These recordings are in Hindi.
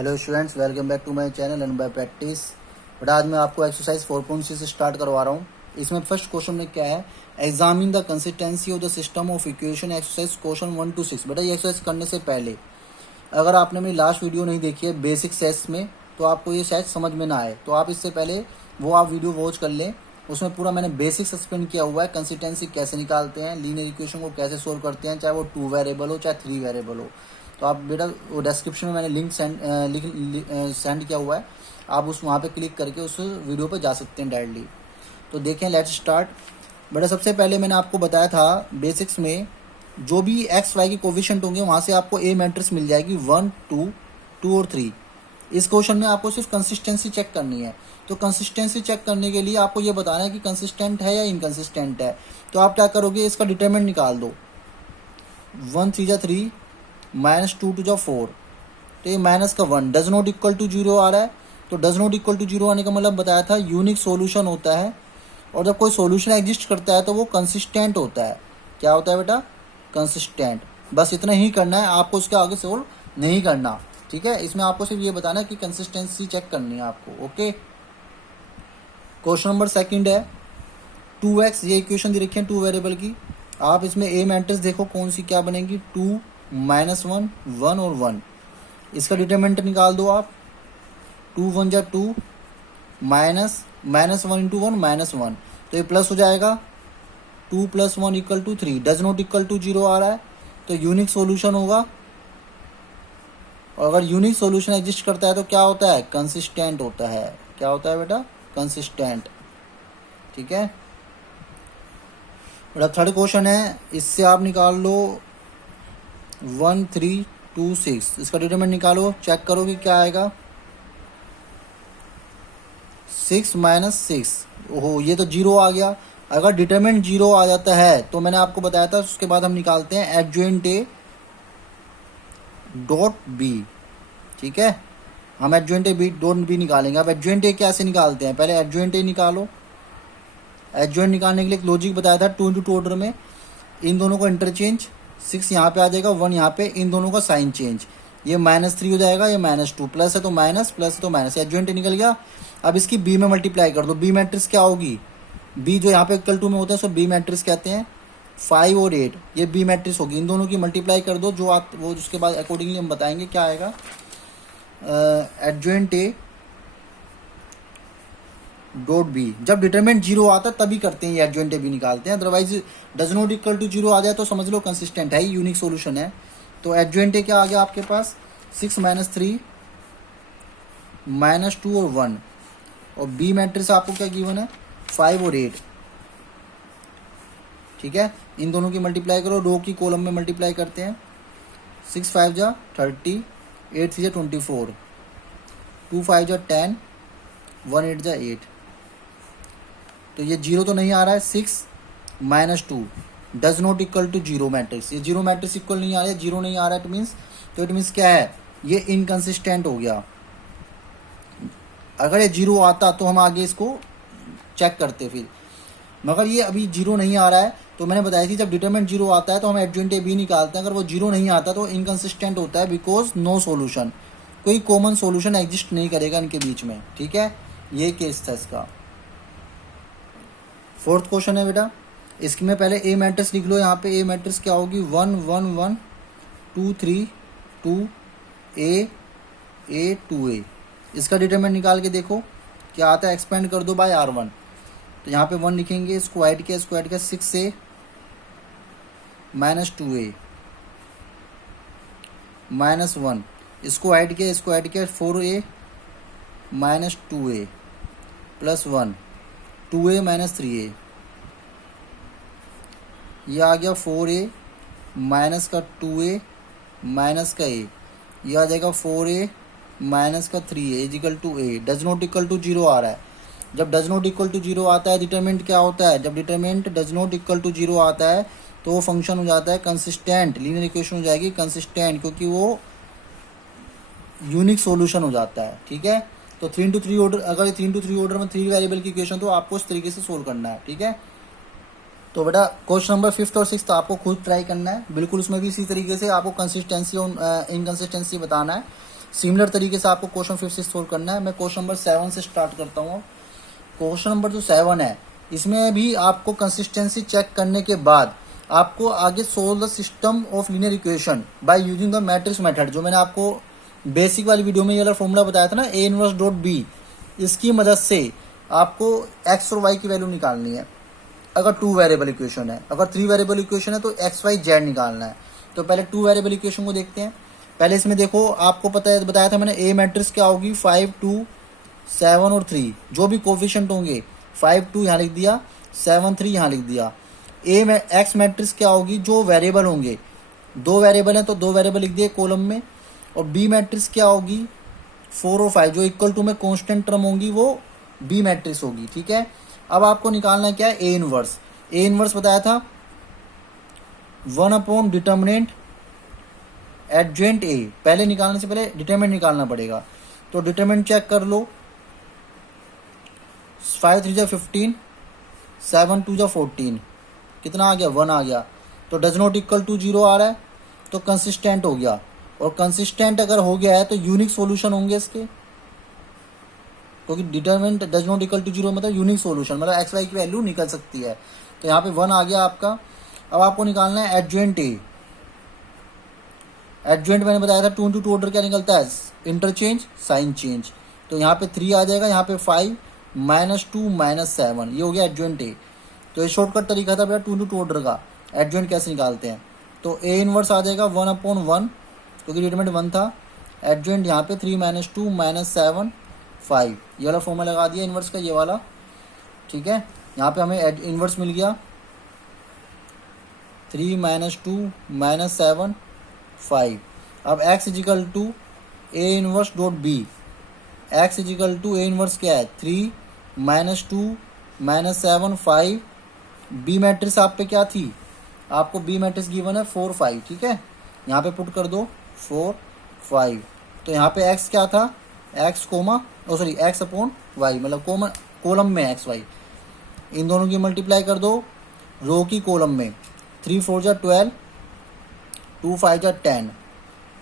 Hello students, welcome back to my channel and by practice. But आज मैं आपको एक्सरसाइज 4.6 से स्टार्ट करवा रहा हूँ। इसमें फर्स्ट क्वेश्चन में क्या है, examine the consistency of the system of equation exercise question 1 to 6। बेटा ये एक्सरसाइज करने से पहले अगर आपने मेरी लास्ट वीडियो नहीं देखी है बेसिक सेस में, तो आपको ये शायद समझ में ना आए, तो आप इससे पहले वो आप वीडियो वॉच कर लें। उसमें पूरा मैंने बेसिक्स एक्सप्लेन किया हुआ है, कंसिस्टेंसी कैसे निकालते हैं, लीनियर इक्वेशन को कैसे सोल्व करते हैं, चाहे वो 2 वेरिएबल हो चाहे 3 वेरिएबल हो। तो आप बेटा वो डिस्क्रिप्शन में मैंने लिंक सेंड किया हुआ है, आप उस वहाँ पे क्लिक करके उस वीडियो पे जा सकते हैं डायरेक्टली। तो देखें, लेट्स स्टार्ट। बेटा सबसे पहले मैंने आपको बताया था बेसिक्स में, जो भी एक्स वाई के कोफिशिएंट होंगे वहाँ से आपको ए मैट्रिक्स मिल जाएगी 1, 2 और 3। इस क्वेश्चन में आपको सिर्फ कंसिस्टेंसी चेक करनी है। तो कंसिस्टेंसी चेक करने के लिए आपको ये बताना है कि कंसिस्टेंट है या इनकंसिस्टेंट है। तो आप क्या करोगे, इसका डिटरमिनेंट निकाल दो। 1 3 3 -2 2 4। तो ये माइनस का 1 डज नॉट इक्वल टू 0 आ रहा है। तो डज नॉट इक्वल टू 0 आने का मतलब बताया था यूनिक सोल्यूशन होता है, और जब कोई सोल्यूशन एग्जिस्ट करता है तो वो कंसिस्टेंट होता है। क्या होता है बेटा? कंसिस्टेंट। बस इतना ही करना है, आपको उसके आगे सोल्व नहीं करना। ठीक है, इसमें आपको सिर्फ ये बताना है कि कंसिस्टेंसी चेक करनी है आपको। ओके, क्वेश्चन नंबर सेकंड है 2x। ये इक्वेशन दे रखी है 2 वेरिएबल की। आप इसमें ए मैट्रिक्स देखो कौन सी क्या बनेगी, 2 -1 1 और 1। इसका डिटरमिनेंट निकाल दो आप। 2 1 जा 2 माइनस -1 × 1 -1, तो ये प्लस हो जाएगा। 2 + 1 = 3। डज नॉट इक्वल टू 0 आ रहा है, तो यूनिक सोल्यूशन होगा। और अगर यूनिक सोल्यूशन एग्जिस्ट करता है तो क्या होता है? कंसिस्टेंट होता है। क्या होता है बेटा? कंसिस्टेंट। ठीक है बेटा, थर्ड क्वेश्चन है, इससे आप निकाल लो 1 3 2 6। इसका डिटरमिनेंट निकालो, चेक करो कि क्या आएगा। 6 - 6। ओहो, ये तो 0 आ गया। अगर डिटरमिनेंट 0 आ जाता है तो मैंने आपको बताया था, उसके बाद हम निकालते हैं एडजॉइंट ए डॉट बी। ठीक है, हम adjoint A B dot B निकालेंगे। अब एडजॉइंट ए कैसे निकालते हैं, पहले एडजॉइंट ए निकालो। एडजॉइंट निकालने के लिए एक लॉजिक बताया था 2 × 2 ऑर्डर में। इन दोनों को इंटरचेंज, 6 यहाँ पे आ जाएगा, 1 यहाँ पे, इन दोनों का साइन चेंज। ये -3 हो जाएगा, ये -2, प्लस है तो माइनस, प्लस है तो माइनस। एडजॉइंट निकल गया। अब इसकी बी में मल्टीप्लाई कर दो। बी मैट्रिक्स क्या होगी? बी जो यहाँ पे इक्वल टू में होता है उसको बी मैट्रिक्स कहते हैं। 5 और 8 ये बी मैट्रिक्स होगी। इन दोनों की मल्टीप्लाई कर दो, जो वो उसके बाद अकॉर्डिंगली हम बताएंगे क्या आएगा। एडजॉइंट ए डॉट बी, जब डिटरमिनेंट 0 आता है तभी करते हैं ये, एडजॉइंट ए बी निकालते हैं। Otherwise does not equal to 0 आ जाए तो समझ लो कंसिस्टेंट है, यूनिक सोल्यूशन है। तो एडजॉइंट ए क्या आ गया आपके पास? 6 - 3 -2 और 1। और बी मैट्रिक्स आपको क्या गिवन है? 5 और 8। ठीक है, इन दोनों की मल्टीप्लाई करो, रो की कॉलम में मल्टीप्लाई करते हैं। 6 5 जा 30, 8 3 जा 24, 2 5 जा 10, 1 8 जा 8। तो ये 0 तो नहीं आ रहा है। 6 - 2 does not equal to 0 matrix. ये 0 मैट्रिक्स इक्वल नहीं आ रहा है, 0 नहीं आ रहा है, इट मीन्स क्या है? ये इनकंसिस्टेंट हो गया। अगर ये 0 आता तो हम आगे इसको चेक करते फिर, मगर ये अभी 0 नहीं आ रहा है। तो मैंने बताया थी जब डिटरमिनेंट 0 आता है तो हम एडजॉइंट ए बी निकालते हैं। अगर वो 0 नहीं आता तो इनकंसिस्टेंट होता है, बिकॉज नो सोल्यूशन, कोई कॉमन सोल्यूशन एग्जिस्ट नहीं करेगा इनके बीच में। ठीक है, ये केस था इसका। फोर्थ क्वेश्चन है बेटा, इसमें पहले ए मैट्रिक्स लिख लो। यहाँ पे ए मैट्रिक्स क्या होगी? 1 1 1 2 3 2 ए 2 ए। इसका डिटरमिनेंट निकाल के देखो क्या आता है। एक्सपेंड कर दो बाय R1। तो यहाँ पे 1 लिखेंगे, इसको ऐड किया 6A -2A -1। इसको ऐड किया 4A -2A +1, 2A -3A। ये आ गया 4A माइनस का 2A माइनस का A। ये आ जाएगा 4A माइनस का 3A = A। Does not equal to 0 आ रहा है। जब डज नॉट इक्वल टू 0 आता है, डिटरमिनेंट क्या होता है? जब determinant does not equal to 0 आता है तो वो फंक्शन हो जाता है कंसिस्टेंट, लीनियर इक्वेशन हो जाएगी कंसिस्टेंट, क्योंकि वो यूनिक सोल्यूशन हो जाता है। ठीक है, तो 3 to 3 ऑर्डर, अगर 3 to 3 ऑर्डर में 3 वेरिएबल की इक्वेशन तो आपको इस तरीके से सोल्व करना है। ठीक है, तो बेटा क्वेश्चन नंबर 5th और 6th आपको खुद ट्राई करना है, बिल्कुल उसमें भी इसी तरीके से आपको कंसिस्टेंसी और इनकंसिस्टेंसी बताना है। सिमिलर तरीके से आपको क्वेश्चन 5 6 सोल्व करना है। मैं क्वेश्चन नंबर 7 से स्टार्ट करता हूँ। क्वेश्चन नंबर जो 7 है इसमें भी आपको कंसिस्टेंसी चेक करने के बाद आपको आगे solve the system of linear equation by using the matrix method, जो मैंने आपको बेसिक वाली वीडियो में ये वाला फॉर्मूला बताया था ना, ए इनवर्स डॉट बी, इसकी मदद से आपको एक्स और वाई की वैल्यू निकालनी है। अगर 2 वेरिएबल इक्वेशन है, अगर 3 वेरिएबल इक्वेशन है तो एक्स वाई जेड निकालना है। तो पहले 2 वेरिएबल इक्वेशन को देखते हैं। पहले इसमें देखो, आपको पता है, बताया था मैंने, ए मैट्रिक्स क्या होगी, 5 2 7 और 3, जो भी कोफिशिएंट होंगे 5 2 यहाँ लिख दिया, 7 3 यहाँ लिख दिया। ए में एक्स मैट्रिक्स क्या होगी, जो वेरिएबल होंगे, 2 वेरिएबल हैं तो 2 वेरिएबल लिख दिए कॉलम में। और बी मैट्रिक्स क्या होगी, 4 और 5, जो इक्वल टू में कांस्टेंट टर्म होंगी वो बी मैट्रिक्स होगी। ठीक है, अब आपको निकालना क्या है, ए इनवर्स। ए इनवर्स बताया था 1 अपॉन डिटर्मिनेंट एडजेंट ए। पहले निकालने से पहले डिटर्मिनेंट निकालना पड़ेगा, तो डिटर्मिनेंट चेक कर लो। 5 3 15, 7 2 14, कितना आ गया, 1 आ गया। तो डज नॉट इक्वल टू 0 आ रहा है, तो कंसिस्टेंट हो गया। और कंसिस्टेंट अगर हो गया है तो यूनिक सॉल्यूशन होंगे इसके, क्योंकि determinant does not equal to 0 मतलब यूनिक सॉल्यूशन, मतलब एक्स वाई की वैल्यू निकल सकती है। तो यहाँ पे 1 आ गया आपका। अब आपको निकालना है एडजेंट ए। एडजेंट मैंने बताया था 2 into 2 ऑर्डर क्या निकलता है, इंटरचेंज साइन चेंज। तो यहाँ पे 3 आ जाएगा, यहाँ पे 5 -2 -7, ये हो गया एडजेंट ए। तो ये शॉर्टकट तरीका था बेटा 2 into 2 ऑर्डर का एडजेंट कैसे निकालते हैं। तो ए इनवर्स आ जाएगा 1/1, क्योंकि डिटरमिनेंट 1 था। एडजेंट यहाँ पे 3 -2 -7 5, ये वाला फॉर्मूला लगा दिया इनवर्स का, ये वाला। ठीक है, यहाँ पे हमें इनवर्स मिल गया 3 -2 -7 5। अब x equal to A inverse dot B. X equal to A inverse क्या है, 3 -2 -7 5। बी मैट्रिक्स आप पे क्या थी, आपको बी मैट्रिक्स गिवन है 4 5। ठीक है, यहाँ पे पुट कर दो 4 5। तो यहाँ पे x क्या था, x comma sorry x upon Y, मतलब कॉलम में एक्स वाई, इन दोनों की मल्टीप्लाई कर दो रो की कॉलम में। 3 4 जा 12, 2 5 जा 10,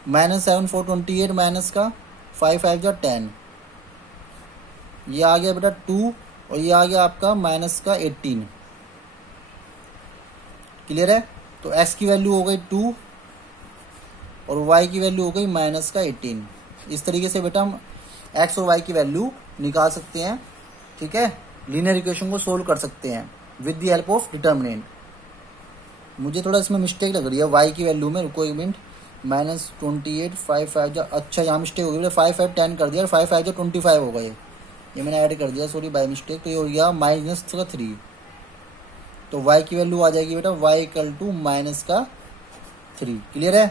-7 4 28 माइनस का 5 5 जा 10, ये आ गया बेटा 2, और ये आ गया आपका माइनस का 18। क्लियर है। तो x की वैल्यू हो गई 2 और y की वैल्यू हो गई माइनस का 18। इस तरीके से बेटा हम x और y की वैल्यू निकाल सकते हैं। ठीक है, लीनियर इक्वेशन को सोल्व कर सकते हैं with the help of determinant. मुझे थोड़ा इसमें मिस्टेक लग रही है y की वैल्यू में, रुको एक मिनट। -28 5 5 जा, अच्छा यहाँ मिस्टेक हो गई, 5 5 10 कर दिया, 5 5 जा 25 हो गए, ये मैंने ऐड कर दिया, सॉरी बाय मिस्टेक। तो ये हो गया -3। तो y की वैल्यू आ जाएगी बेटा y इक्वल टू -3। क्लियर है।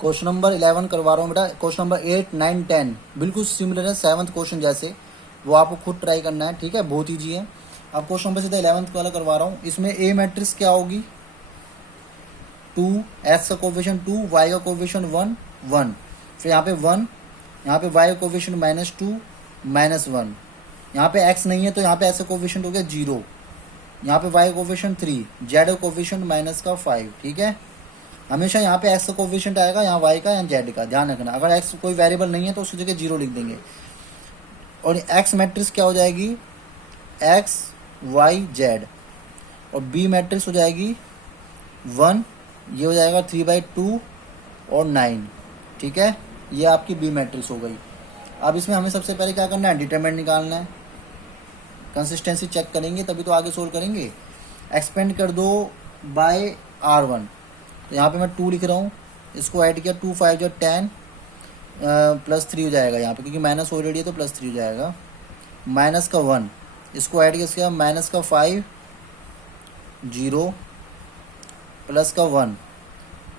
क्वेश्चन नंबर 11 करवा रहा हूँ बेटा। क्वेश्चन नंबर 8 9 10 बिल्कुल सिमिलर है 7th क्वेश्चन जैसे, वो आपको खुद ट्राई करना है। ठीक है, बहुत ईजी है। अब क्वेश्चन नंबर सीधा 11th वाला करवा रहा हूँ। इसमें ए मैट्रिक्स क्या होगी, 2, एक्स का कोफिशिएंट 2, वाई का कोफिशिएंट 1 1, फिर यहाँ पे 1, यहाँ पे वाई का कोफिशिएंट -2 -1, यहाँ पे एक्स नहीं है तो यहाँ पे एक्स का कोफिशिएंट हो गया 0, यहाँ पे वाई का कोफिशिएंट 3, जेड का कोफिशिएंट -5। ठीक है, हमेशा यहाँ पे एक्स का कोफिशिएंट आएगा, यहाँ वाई का या जेड का, ध्यान रखना। अगर एक्स कोई वेरिएबल नहीं है तो उसकी जगह 0 लिख देंगे। और एक्स मैट्रिक्स क्या हो जाएगी, एक्स वाई जेड, और बी मैट्रिक्स हो जाएगी 1, ये हो जाएगा 3/2 और 9। ठीक है, ये आपकी बी मैट्रिक्स हो गई। अब इसमें हमें सबसे पहले क्या करना है, डिटरमिनेंट निकालना है। कंसिस्टेंसी चेक करेंगे तभी तो आगे सोल्व करेंगे। एक्सपेंड कर दो बाय R1, तो यहाँ पे मैं 2 लिख रहा हूँ, इसको ऐड किया 2 5 जो 10 +3 हो जाएगा यहाँ पे, क्योंकि माइनस ऑलरेडी है तो +3 हो जाएगा। माइनस का 1, इसको ऐड किया माइनस का 5 0 प्लस का 1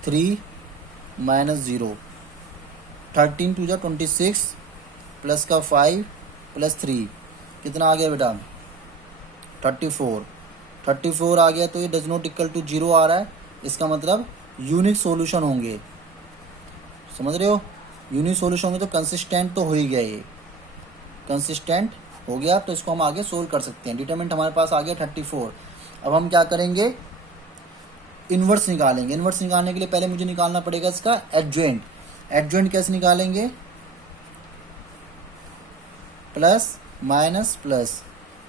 3 -0, 13 2 जा 26 प्लस का 5 +3, कितना आ गया बेटा 34 आ गया। तो ये डज नॉट इक्वल टू 0 आ रहा है, इसका मतलब यूनिक सॉल्यूशन होंगे। समझ रहे हो, यूनिक सॉल्यूशन होंगे तो कंसिस्टेंट तो हो ही गया, ये कंसिस्टेंट हो गया, तो इसको हम आगे सोल्व कर सकते हैं। डिटरमिनेंट हमारे पास आ गया 34। अब हम क्या करेंगे, इन्वर्स निकालेंगे। इन्वर्स निकालने के लिए पहले मुझे निकालना पड़ेगा इसका एडजेंट। एडजॉइंट कैसे निकालेंगे, plus minus plus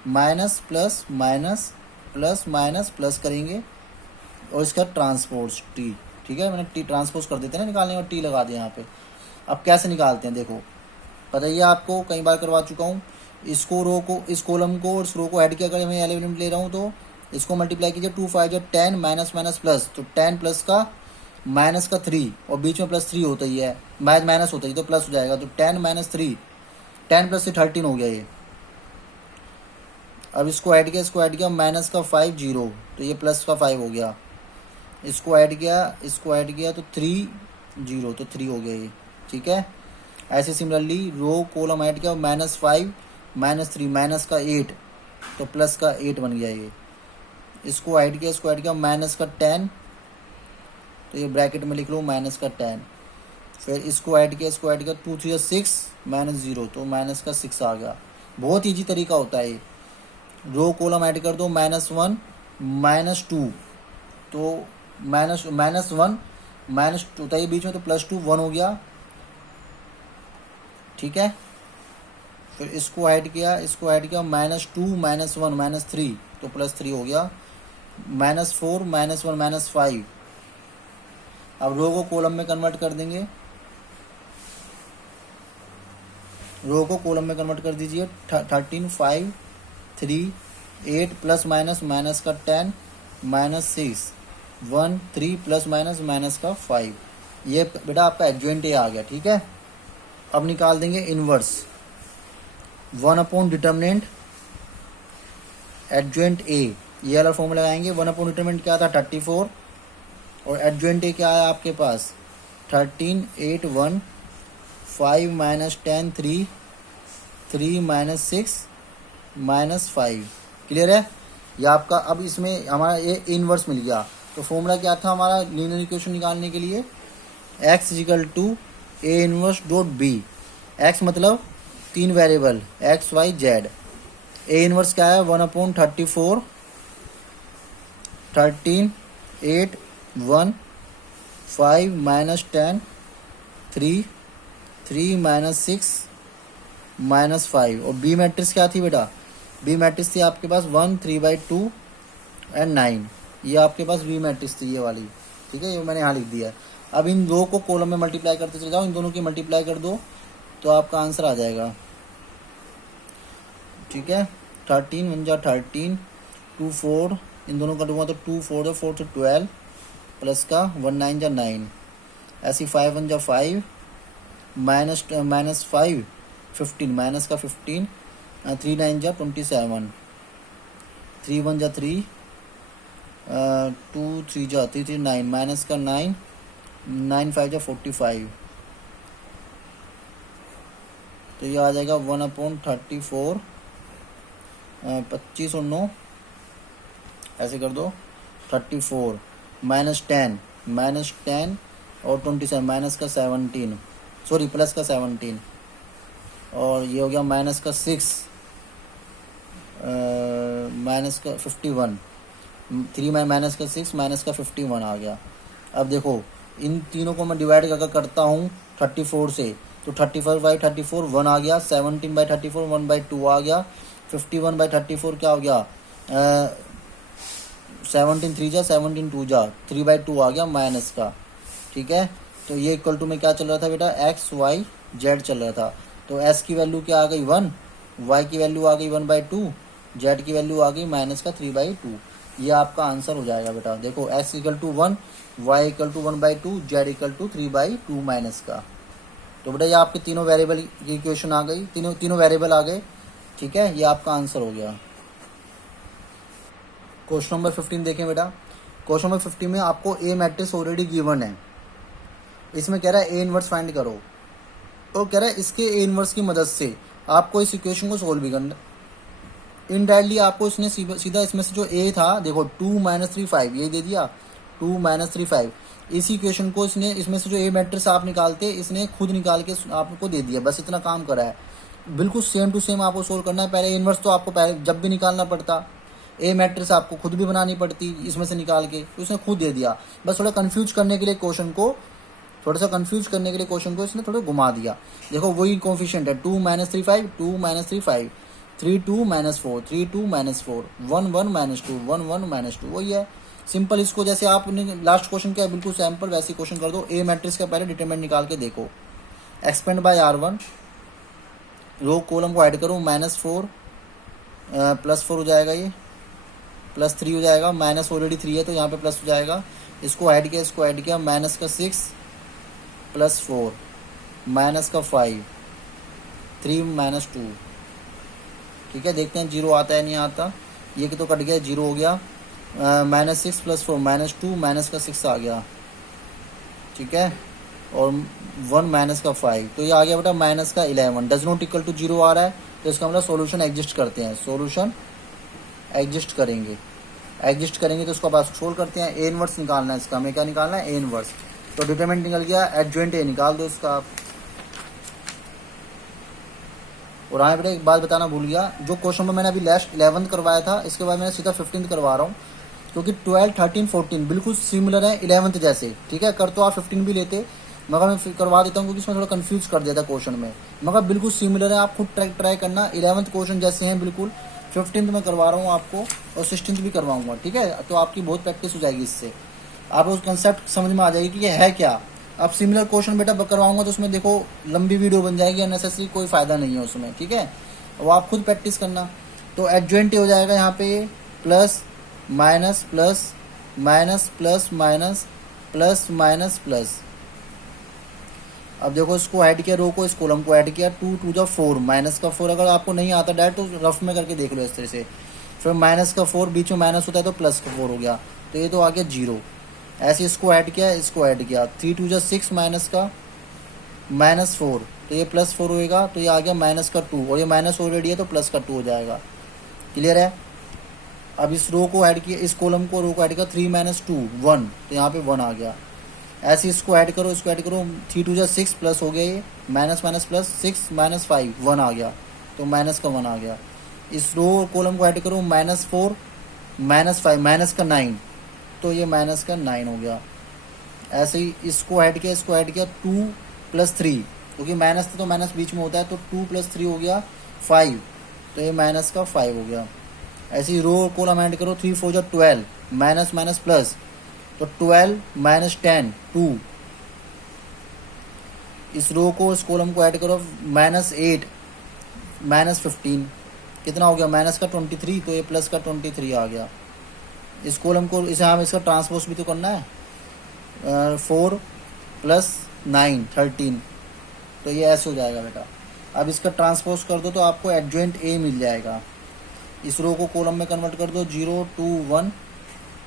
minus plus minus plus minus plus करेंगे और इसका ट्रांसपोज टी, ठीक है, मैंने टी ट्रांसपोज कर देते हैं ना निकालने और टी लगा दिया यहाँ पे। अब कैसे निकालते हैं देखो, पता ही है आपको, कई बार करवा चुका हूँ। इसको रो को, इस कॉलम को और इस रो को ऐड किया, अगर मैं एलिमेंट ले रहा हूँ तो इसको मल्टीप्लाई कीजिए, 2 5 जो 10 माइनस माइनस प्लस, तो 10 प्लस का माइनस का 3 और बीच में प्लस 3 होता ही है, माइनस होता ही तो प्लस हो जाएगा, तो 10 माइनस 3, 10 प्लस 13 हो गया ये। अब इसको ऐड किया, इसको ऐड किया, माइनस का 5 0, तो ये प्लस का 5 हो गया। इसको ऐड किया, इसको ऐड किया तो 3 0, तो 3 हो गया ये, ठीक है। ऐसे सिमिलरली रो कॉलम ऐड किया, माइनस 5 माइनस 3 माइनस का 8, तो प्लस का 8 बन गया ये। इसको ऐड किया, इसको ऐड किया, माइनस का 10, तो ये ब्रैकेट में लिख लो माइनस का 10। फिर इसको ऐड किया, इसको ऐड किया, 2 3 6 माइनस 0, तो माइनस का 6 आ गया। बहुत ईजी तरीका होता है ये। रो कॉलम ऐड कर दो, माइनस 1 माइनस 2, तो माइनस 1 माइनस 2 था ये बीच में, तो प्लस 2 1 हो गया, ठीक है। फिर इसको ऐड किया, इसको ऐड किया, माइनस 2 माइनस 1 माइनस 3, तो प्लस 3 हो गया, माइनस 4 माइनस 1 माइनस 5। अब रो को कॉलम में कन्वर्ट कर देंगे, रो को कॉलम में कन्वर्ट कर दीजिए, 13 5 3 8 प्लस माइनस माइनस का 10 माइनस 6 1 3 प्लस माइनस माइनस का 5। ये बेटा आपका एडजॉइंट ए आ गया, ठीक है। अब निकाल देंगे inverse, 1 upon determinant adjoint A, ये वाला फॉर्मूला लगाएंगे। 1 अपॉन डिटर्मिनेंट क्या था, 34, और एडजॉइंट ए क्या है आपके पास, 13 8 1 5 माइनस 10 3 3 माइनस 6 माइनस 5। क्लियर है ये आपका। अब इसमें हमारा ए इनवर्स मिल गया, तो फॉर्मूला क्या था हमारा लीनियर इक्वेशन निकालने के लिए, x equal to A inverse dot B. X मतलब 3 variable x y z, A inverse क्या है 1 अपॉन 34 13 8 1 5 माइनस 10 3 3 माइनस 6 माइनस 5। और बी मैट्रिक्स क्या थी बेटा, बी मैट्रिक्स थी आपके पास 1 3/2 एंड 9, ये आपके पास बी मैट्रिक्स थी ये वाली, ठीक है, ये मैंने यहाँ लिख दिया है। अब इन दो को कॉलम में मल्टीप्लाई करते चले जाओ, इन दोनों की मल्टीप्लाई कर दो तो आपका आंसर आ जाएगा, ठीक है। 13 1 जा 13 2 4, इन दोनों का दूंगा तो 2 4 4 से 12 प्लस का 1 9 जा 9, ऐसी 5 1 जा 5 माइनस 5 15 माइनस का 15 3 9 जा 27 3 1 जा 3 2 3 जा 3 3 9 माइनस का 9 9 5 जा 45, तो ये आ जाएगा 1 अपॉन 34 25 और 9 ऐसे कर दो 34 माइनस 10 और 27 माइनस का 17, सॉरी प्लस का 17, और ये हो गया माइनस का 6 माइनस का 51, 3 माइनस का 6 माइनस का 51 आ गया। अब देखो इन तीनों को मैं डिवाइड करता हूँ 34 से, तो 35/34 1 आ गया, 17/34 1/2 आ गया, 51/34 क्या हो गया 17 3 जा 17 2 जा 3/2 आ गया माइनस का, ठीक है। तो ये इक्वल टू में क्या चल रहा था बेटा, एक्स वाई जेड चल रहा था, तो एस की वैल्यू क्या आ गई 1, वाई की वैल्यू आ गई 1/2, जेड की वैल्यू आ गई माइनस का 3/2। ये आपका आंसर हो जाएगा बेटा। देखो X equal to 1, Y equal to 1/2, Z equal to 3/2 minus का। तो बेटा ये आपके तीनों वेरिएबल की इक्वेशन आ गई, तीनों वेरिएबल आ गए, ठीक है, ये आपका आंसर हो गया। क्वेश्चन नंबर 15 देखें बेटा। क्वेश्चन नंबर 15 में आपको ए मैट्रिक्स ऑलरेडी गिवन है, इसमें कह रहा है ए इनवर्स फाइंड करो, तो कह रहा है इसके ए इनवर्स की मदद से आपको इस इक्वेशन को सोल्व भी करना। इनडायरेक्टली आपको इसने सीधा इसमें से जो ए था, देखो 2 - 3 5 ये दे दिया, 2 - 3 5, इसी इक्वेशन को इसने इसमें से जो ए मैट्रिक्स आप निकालते इसने खुद निकाल के आपको दे दिया, बस इतना काम करा है। बिल्कुल सेम टू सेम आपको सोल्व करना है। पहले इनवर्स तो आपको पहले जब भी निकालना पड़ता, ए मैट्रिक्स आपको खुद भी बनानी पड़ती इसमें से निकाल के, तो इसने खुद दे दिया। बस थोड़ा कंफ्यूज करने के लिए क्वेश्चन को थोड़ा सा कंफ्यूज करने के लिए क्वेश्चन को इसने थोड़ा घुमा दिया। देखो वही कोफिशिएंट है, 2 minus 3 5, 2 minus 3 5, 3 2 minus 4, 3 2 minus 4, 1 1 minus 2, 1 1 minus 2, वही है सिंपल। इसको जैसे आपने लास्ट क्वेश्चन किया बिल्कुल सैम्पल वैसे क्वेश्चन कर दो। ए मैट्रिक्स का पहले डिटरमिनेंट निकाल के देखो, expand by R1, row column को ऐड करो, -4 +4 हो जाएगा, ये +3 हो जाएगा, माइनस ऑलरेडी 3 है तो यहाँ पे प्लस हो जाएगा। इसको ऐड किया, इसको ऐड किया, -6 + 4 -5, 3 - 2, ठीक है। देखते हैं जीरो आता है नहीं आता, ये कि तो कट गया, जीरो हो गया। -6 + 4 -2, -6 आ गया, ठीक है, और 1 -5, तो ये आ गया बेटा -11। डज नॉट इक्वल टू 0 आ रहा है, तो इसका मतलब सॉल्यूशन एग्जिस्ट करते हैं, सॉल्यूशन एग्जिस्ट करेंगे, एग्जिस्ट करेंगे तो उसको बाद सोल्व करते हैं। ए इनवर्स निकालना है इसका, हमें क्या निकालना है, ए इनवर्स। तो डिटरमिनेंट निकल गया, एडजॉइंट ए निकाल दो इसका आप। और हाँ बेटा एक बात बताना भूल गया, जो क्वेश्चन में मैंने अभी लास्ट 11th करवाया था, इसके बाद मैंने सीधा 15th करवा रहा हूँ, क्योंकि 12 13 14 बिल्कुल सिमिलर है 11th जैसे, ठीक है। कर तो आप 15 भी लेते, मगर मैं करवा देता हूँ क्योंकि इसमें थोड़ा कंफ्यूज कर देता क्वेश्चन में, मगर बिल्कुल सिमिलर है, आप खुद ट्राई करना। 11th क्वेश्चन जैसे हैं बिल्कुल, 15th में करवा रहा हूँ आपको और 16th भी करवाऊंगा, ठीक है। तो आपकी बहुत प्रैक्टिस हो जाएगी इससे, आप उस कंसेप्ट समझ में आ जाएगी कि ये है क्या। अब सिमिलर क्वेश्चन बेटा करवाऊंगा तो उसमें देखो लंबी वीडियो बन जाएगी, अननेसेसरी कोई फायदा नहीं है उसमें, ठीक है। वो आप खुद प्रैक्टिस करना। तो एडजॉइंट हो जाएगा यहाँ पे plus minus plus minus plus minus plus minus plus. अब देखो इसको ऐड किया, रो को इस कॉलम को ऐड किया, 2 2 जा 4, -4। अगर आपको नहीं आता डायरेक्ट तो रफ में करके देख लो इस तरह से। फिर -4, बीच में माइनस होता है तो +4 हो गया, तो ये तो आ गया 0। ऐसे इसको ऐड किया, इसको ऐड किया, 3 2 जा 6 -4, तो ये +4 होएगा, तो ये आ गया -2, और ये माइनस ऑलरेडी है तो +2 हो जाएगा। क्लियर है। अब इस रो को ऐड किया, इस कॉलम को रो को ऐड किया, 3 - 2 1, तो यहाँ पे 1 आ गया। ऐसे इसको ऐड करो, इसको ऐड करो, 3 2 जा 6 प्लस हो गया, ये माइनस प्लस 6 -5 1 आ गया, तो -1 आ गया। इस रो कॉलम को ऐड करो, -4 -5 -9, तो ये -9 हो गया। ऐसे ही इसको ऐड किया, इसको ऐड किया, 2 + 3, क्योंकि माइनस तो माइनस बीच में होता है, तो 2 + 3 हो गया 5, तो ये -5 हो गया। ऐसे ही रो कॉलम ऐड करो, 3 4 जा 12, माइनस प्लस, तो 12 - 10 2। इस रो को इस कॉलम को ऐड करो, -8 -15, कितना हो गया, -23, तो ये +23 आ गया। इस कॉलम को इसे हम इसका ट्रांसपोज भी तो करना है, 4 + 9 13, तो ये ऐसे हो जाएगा बेटा। अब इसका ट्रांसपोज कर दो तो आपको एडजॉइंट ए मिल जाएगा। इस रो को कॉलम में कन्वर्ट कर दो, 0 2 1,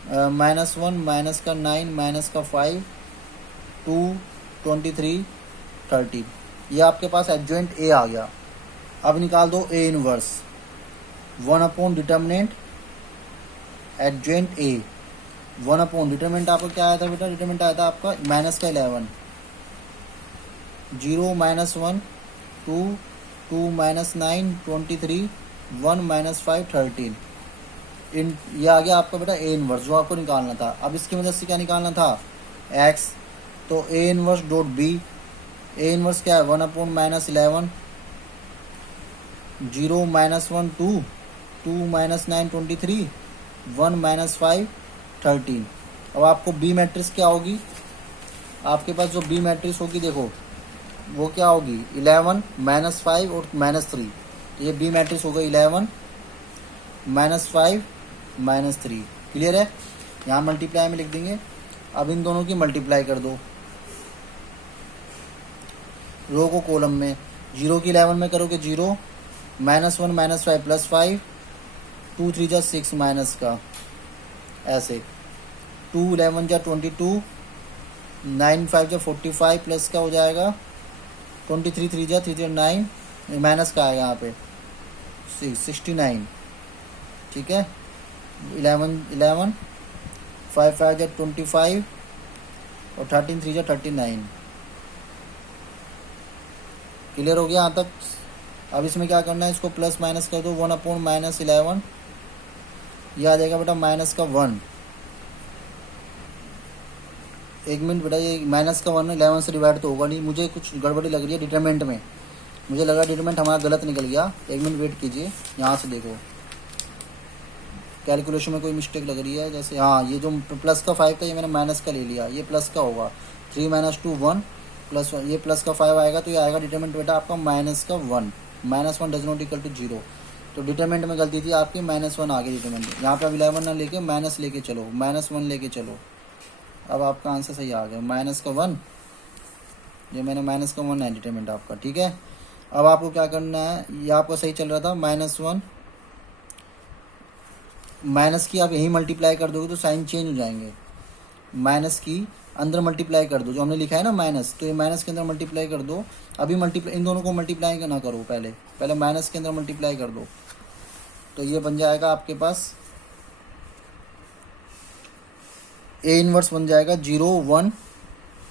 -1 -9 -5 2 23 30, ये आपके पास एडजॉइंट ए आ गया। अब निकाल दो A inverse, 1 determinant adjoint A. 1 determinant आपका क्या आया था बेटा, डिटरमिनेंट आया था आपका -11, 0 -1 2 2 -9 23 1 -5 13, इन ये आ गया आपका बेटा ए इनवर्स, जो आपको निकालना था। अब इसकी मदद से क्या निकालना था, एक्स, तो A inverse dot B. A inverse क्या है, 1 -11 0 -1 2 2 -9 23 1 -5 13। अब आपको बी मैट्रिक्स क्या होगी, आपके पास जो बी मैट्रिक्स होगी देखो वो क्या होगी, 11 -5 और -3, तो ये बी मैट्रिक्स होगा 11 -5 -3। क्लियर है। यहाँ मल्टीप्लाई में लिख देंगे। अब इन दोनों की मल्टीप्लाई कर दो, रो को कॉलम में, 0 की 11 में करोगे 0, -1 -5 +5, 2 3 जा 6 माइनस का, ऐसे 2 11 जा 22, 9 5 जा 45 प्लस का हो जाएगा, 23 3 जा 3 9, माइनस का आएगा यहाँ पे 69, ठीक है। 11 5 5 जा 25 और 13 3 जा 39। क्लियर हो गया यहाँ तक। अब इसमें क्या करना है, इसको प्लस माइनस कर दो, 1/-11, यह आ जाएगा बेटा -1, एक मिनट बेटा, ये माइनस का 1 11 से डिवाइड तो होगा नहीं, मुझे कुछ गड़बड़ी लग रही है डिटरमिनेंट में, मुझे लगा डिटरमिनेंट हमारा गलत निकल गया। एक मिनट वेट कीजिए, यहाँ से देखो कैलकुलेशन में कोई मिस्टेक लग रही है। जैसे हाँ, ये जो प्लस का 5 था ये मैंने माइनस का ले लिया, ये प्लस का होगा। 3 - 2 1 प्लस ये प्लस का 5 आएगा, तो ये आएगा डिटरमिनेंट बेटा आपका -1। -1 डज नॉट इक्वल टू 0, तो डिटरमिनेंट में गलती थी आपकी, -1 आ गई डिटरमिनेंट। यहाँ पे अब 11 ना लेके माइनस लेके चलो, -1 लेके चलो, अब आपका आंसर सही आ गया, -1। ये मैंने -1 है डिटरमिनेंट आपका, ठीक है। अब आपको क्या करना है, ये आपका सही चल रहा था -1, माइनस की आप यही मल्टीप्लाई कर दोगे तो साइन चेंज हो जाएंगे। माइनस की अंदर मल्टीप्लाई कर दो, जो हमने लिखा है ना माइनस, तो ये माइनस के अंदर मल्टीप्लाई कर दो। अभी मल्टीप्लाई इन दोनों को मल्टीप्लाई ना करो, पहले माइनस के अंदर मल्टीप्लाई कर दो, तो ये बन जाएगा आपके पास ए इनवर्स बन जाएगा 0 1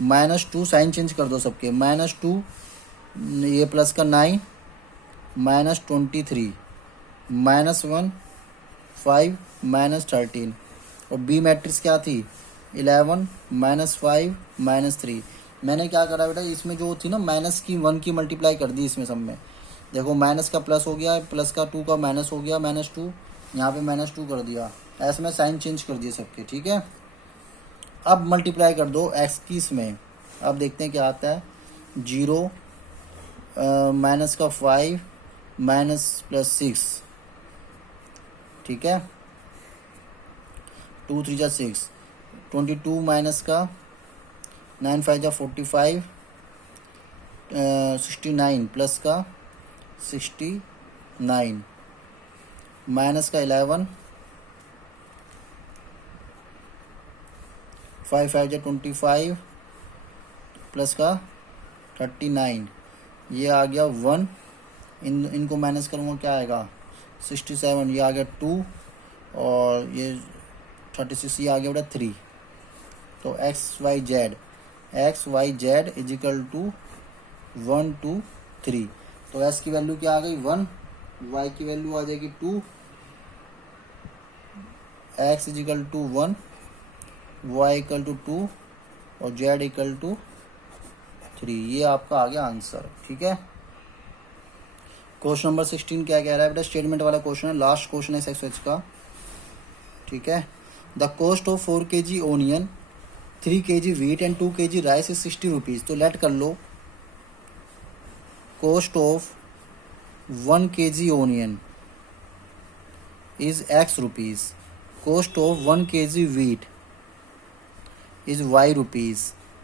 -2, साइन चेंज कर दो सबके, -2, ये प्लस का 9 -23 -1 5 -13, और बी मैट्रिक्स क्या थी 11 -5 -3। मैंने क्या करा बेटा, इसमें जो थी ना माइनस की 1 की मल्टीप्लाई कर दी इसमें सब में, देखो माइनस का प्लस हो गया, प्लस का 2 का माइनस हो गया, -2, यहाँ पे -2 कर दिया, ऐसे में साइन चेंज कर दिए सबके, ठीक है। अब मल्टीप्लाई कर दो एक्स की इसमें, अब देखते हैं क्या आता है। 0 माइनस का 5 -+6, ठीक है, 2 3 जा 6, 22 माइनस का 9 5 जा 45, 69 प्लस का 69, माइनस का 11, 5 5 जा 25 प्लस का 39, ये आ गया 1, इनको माइनस करूँगा क्या आएगा 67, ये आ गया 2, और ये 36, ये आ गया बेटा 3। तो X Y Z equal to 1 2 3, तो एक्स की वैल्यू क्या आ गई 1, वाई की वैल्यू आ जाएगी 2, X equal to 1, Y equal to 2, और जेड इक्वल टू 3। ये आपका आ गया आंसर, ठीक है। क्वेश्चन नंबर 16 क्या कह रहा है बेटा, स्टेटमेंट वाला क्वेश्चन है, लास्ट क्वेश्चन है एक्सरसाइज का, ठीक है। The cost of 4 kg onion, 3 kg wheat and 2 kg rice is 60 rupees. तो लेट कर लो, cost of 1 kg onion is x rupees, cost of 1 kg wheat is y rupees,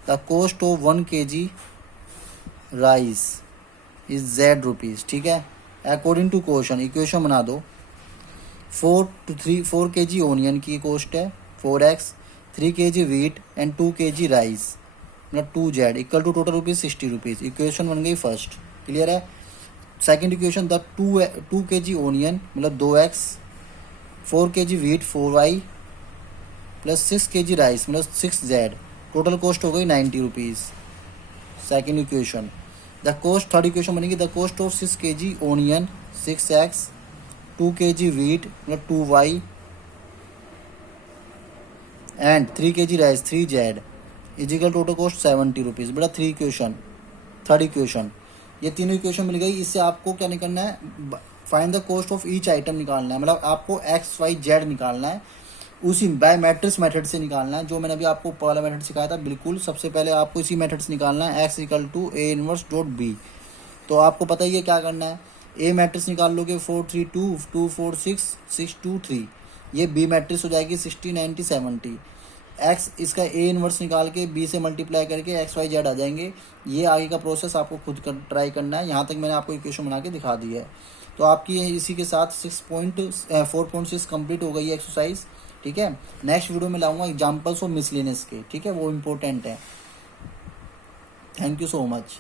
the cost of 1 kg rice is z rupees, ठीक है। अकॉर्डिंग टू क्वेश्चन इक्वेशन बना दो, 4 kg ओनियन की कॉस्ट है 4x, 3 kg wheat and 2 kg rice मतलब 2z equal to total rupees 60 rupees. Equation बन गई फर्स्ट, क्लियर है। Second equation, the 2 kg onion मतलब 2x, 4 kg wheat 4y plus 6 kg rice मतलब 6z, टोटल कॉस्ट हो गई 90 rupees. Second equation, the cost, third equation बनेगी the cost of 6 kg onion 6x, 2 kg wheat मतलब 2y and 3 kg rice 3z equal total cost 70 rupees. बेटा थ्री इक्वेशन, थर्ड इक्वेशन, ये तीनों इक्वेशन मिल गई। इससे आपको क्या निकालना है, find the cost of each item निकालना है, मतलब आपको एक्स वाई जेड निकालना है, उसी बाय मैट्रिक्स मेथड से निकालना है, जो मैंने अभी आपको पहला मेथड सिखाया था। बिल्कुल सबसे पहले आपको इसी मेथड से निकालना है, X equal to A inverse dot B. तो आपको पता ही है क्या करना है, ए मैट्रिक्स निकाल लोगे 4 3 2 2 4 6 6 2 3, ये बी मैट्रिक्स हो जाएगी 60 90 70। एक्स इसका ए इनवर्स निकाल के बी से मल्टीप्लाई करके एक्स वाई जेड आ जाएंगे। ये आगे का प्रोसेस आपको खुद ट्राई करना है। यहाँ तक मैंने आपको इक्वेशन बना के दिखा दी है। तो आपकी इसी के साथ 4.6 कंप्लीट हो गई है एक्सरसाइज, ठीक है। नेक्स्ट वीडियो में लाऊंगा एग्जाम्पल्स ऑफ मिसलेनियस के, ठीक है, वो इम्पोर्टेंट है। Thank you so much.